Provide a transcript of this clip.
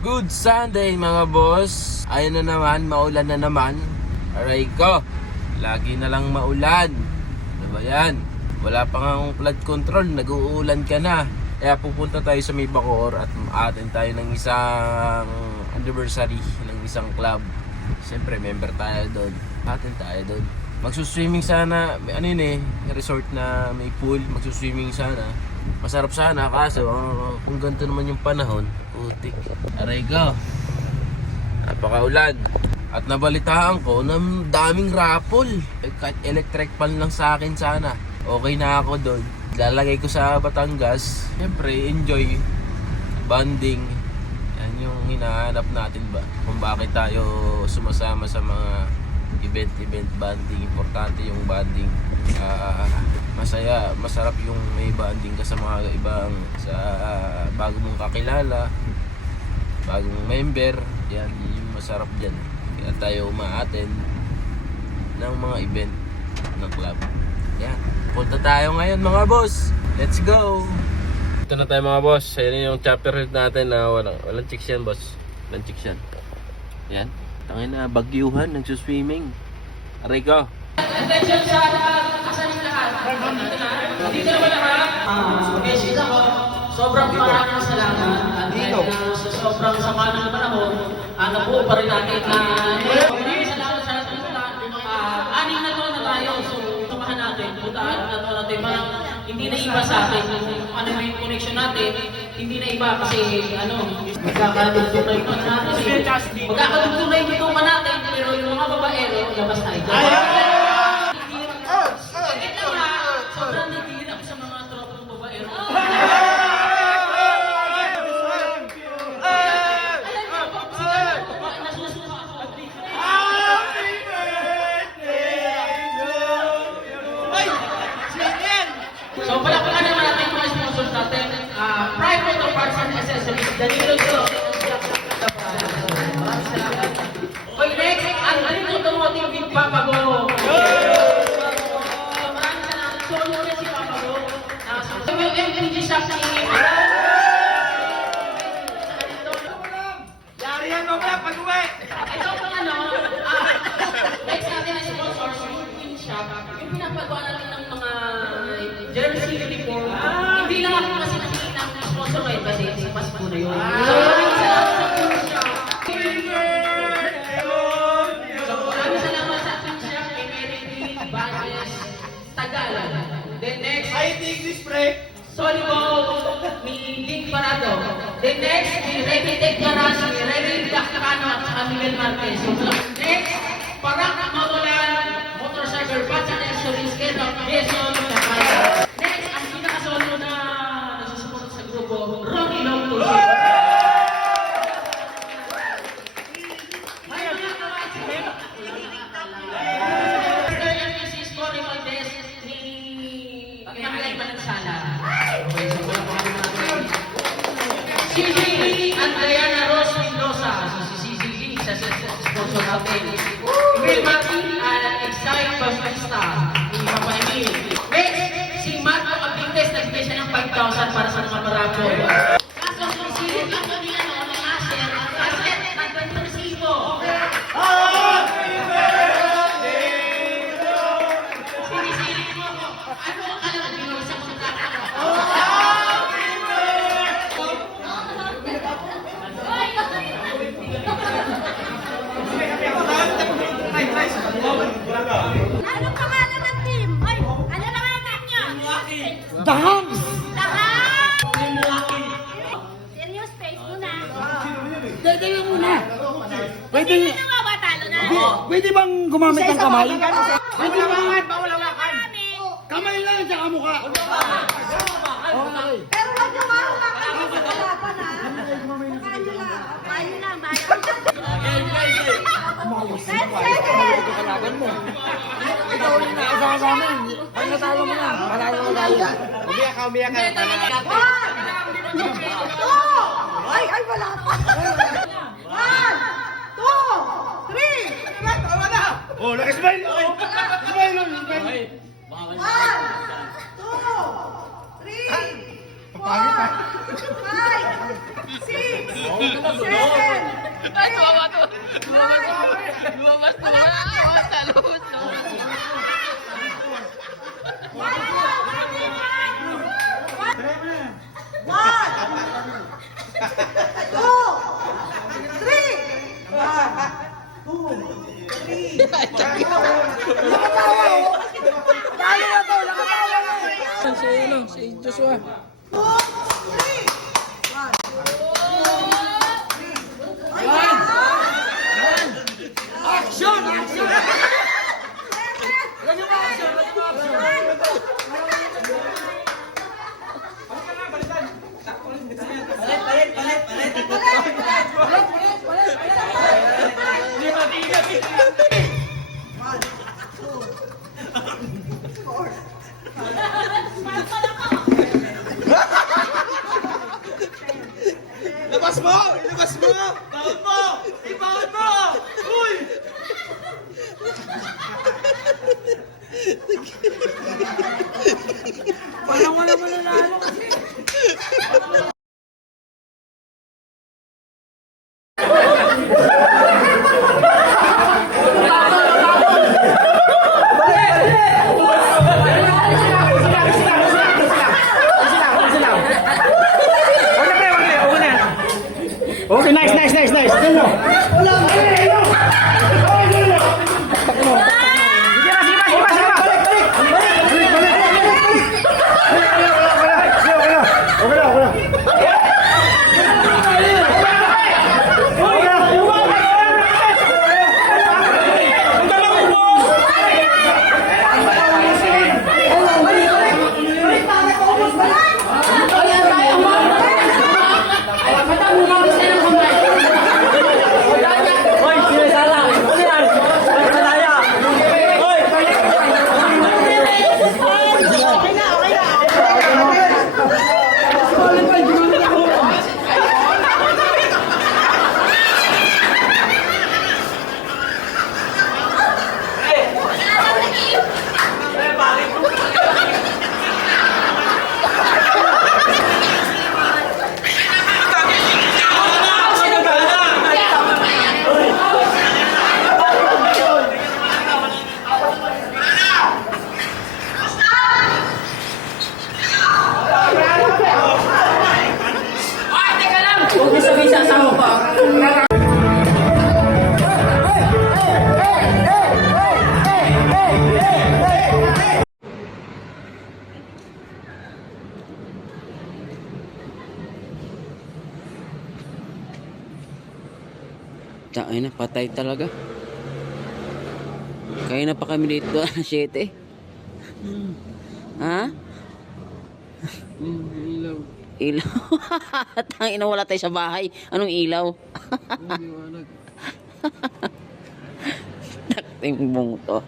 Good Sunday mga boss. Ayun na naman, maulan na naman. Aray ko, lagi na lang maulan. Ano ba yan? Wala pa nga flood control, nag-uulan ka na. Kaya pupunta tayo sa may Bacoor at atin tayo ng isang anniversary ng isang club. Siyempre, member tayo doon. Atin tayo doon. Magsuswimming sana, ano yun eh, resort na may pool, magsuswimming sana. Masarap sana, kaso kung ganito naman yung panahon, putik. Aray ko, napakaulan. At nabalitaan ko na daming raffle. Kahit electric pan lang sa akin sana, okay na ako doon. Lalagay ko sa Batangas. Siyempre, enjoy, bonding. Yan yung hinahanap natin ba, kung bakit tayo sumasama sa mga event bonding. Importante yung bonding. Masaya, masarap yung may bonding ka sa mga ibang, sa bago mong kakilala, bagong member. Yan yung masarap dyan. Kaya tayo uma-attend ng mga event ng club. Yan, punta tayo ngayon mga boss. Let's go. Ito na tayo mga boss. Ayan yung chapter natin na walang chicks yan boss. Walang chicks yan. Yan, tangin na bagyuhan, nagsuswimming. Aray ko. Attention sa asan yung lahat. Dito naman lahat. Beses ako. Sobrang maraming salamat. At dahil sa sobrang sama ng panahon, nabuo pa rin natin na salamat sa ating lahat. Aning na taon na tayo. So, samahan natin. Puntaan na taon natin. Parang hindi na iba sa atin. Ano yung connection natin. Hindi na iba kasi magkakadugtunay ito natin. Magkakadugtunay ito natin. Pero yung mga babaero, labas tayo. Sobrang nagigil ako sa mga tropang babaero. So, palakpakan naman natin yung mga sponsors natin. Prime Motor Parts and Accessories. Danilo Gro. Okay, next. Ang Alito Automotive with Papago. Maraming salamat. Solo na si Papago. So, yung MPG shop ni... Yarihan mo ba pag-uwi? Ito pang next natin na sponsors, yung Queen Shop. Yung pinapagawa natin ng mga jersey uniform. Hindi lang ako kasi nakikita ng sponsor ngayon kasi si Pasko na yun. So, maraming salamat sa Queen Shop. So, maraming salamat sa Queen Shop, kay Mary Queen, Bages, Tagalan. Then next, I think this break. Solibo, ni Dick Parado. Then next, ni Remy Teclaras, ni Remy Dactacano at saka Miguel Marquez. So, next, Parak Motolan, Motorcycle Parts and Accessories, Kedok, Jason, Takaya. Next, ang pinakasolo na nagsusupport sa grupo, Ronnie Longtulsi. May mga kawasin. Mr. and Mrs. Cory Valdez, ni Pagkakalay Manansala. CCD Andreana Rose Mendoza. Si CCD sa sponsor natin. Will Martin Excite Baptista. Ni Papa Emil. Next, si Marco Abintes nagbigay siya ng 5,000 para sa mga marako. Kaso susilip lang ko nila ng Asher. Asher, nagbanto si Ivo. Sinisilip mo ako. Ano ang alam ang ginawa sa kontrata ko? Anong pangalan ng team? Ay, ano naman ang team niya? The Hams! Serious face muna. Teka lang muna. Pwede, Hindi na ba talo na? pwede bang gumamit ng kamay? Pwede bang Marami. kamay lang at saka mukha? Okay. Pero wag yung mahawakan mo sa kalaban ha. Bayo lang. Bayo lang. Kalaban mo. Ikaw ulit na kasama sa amin. Pag natalo mo na, malalo na tayo. Umiyak ka. 1, 2, ay, wala pa. 1, 2, 3. Oh, naka-smile! Smile! Smile! 1, 2, 3, 4, 5, 6, 7, Si Joshua. Labas mo! Ilabas mo! Baon mo! Ibaon mo! Uy! Parang wala mananalo kasi. Okay, nice. Ay na, patay talaga. Kaya na pa kami dito, 7. Ha? Ilaw. Ilaw. Tangina, wala tayo sa bahay. Anong ilaw? Liwanag. Naktimbong to.